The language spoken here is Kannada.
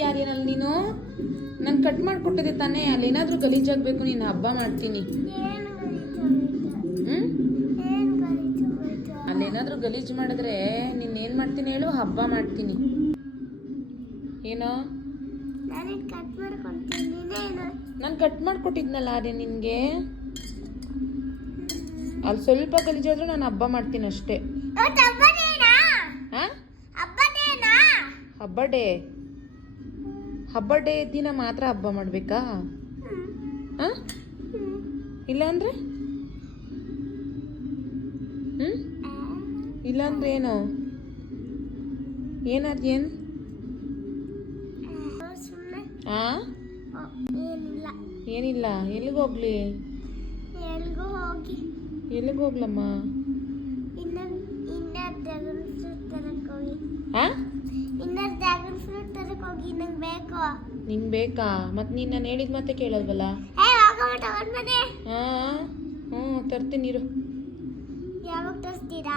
ಯಾರೇನಲ್ಲಿ ನೀನು ನಾನು ಕಟ್ ಮಾಡಿಕೊಟ್ಟಿದ್ದೆ ತಾನೇ, ಅಲ್ಲಿ ಏನಾದರೂ ಗಲೀಜಾಗಬೇಕು, ನೀನು ಹಬ್ಬ ಮಾಡ್ತೀನಿ. ಅಲ್ಲೇನಾದರೂ ಗಲೀಜು ಮಾಡಿದ್ರೆ ನೀನು ಏನು ಮಾಡ್ತೀನಿ ಹೇಳು, ಹಬ್ಬ ಮಾಡ್ತೀನಿ. ಏನೋ ನಾನು ಕಟ್ ಮಾಡಿಕೊಟ್ಟಿದ್ನಲ್ಲ ಅದೇ ನಿನಗೆ, ಅಲ್ಲಿ ಸ್ವಲ್ಪ ಗಲೀಜಾದ್ರೂ ನಾನು ಹಬ್ಬ ಮಾಡ್ತೀನಿ ಅಷ್ಟೇ. ಹಬ್ಬ ಡೇ ದಿನ ಮಾತ್ರ ಹಬ್ಬ ಮಾಡಬೇಕಾ? ಇಲ್ಲಾಂದ್ರೆ ಇಲ್ಲಾಂದ್ರೆ ಏನು ಏನಾದ್ರು ಏನು ಏನಿಲ್ಲ. ಎಲ್ಲಿಗೆ ಹೋಗ್ಲಿ? ಎಲ್ಲಿಗೆ ಹೋಗ್ಲಮ್ಮ? ನಿಂಗೆ ಬೇಕಾ? ಮತ್ತೆ ನೀನು ನಾನು ಹೇಳಿದ ಮತ್ತೆ ಕೇಳಲ್ವಲ್ಲ? ಹ್ಞೂ ತರ್ತೀನಿ ಇರು. ಯಾವಾಗ ತರಿಸ್ತೀರಾ?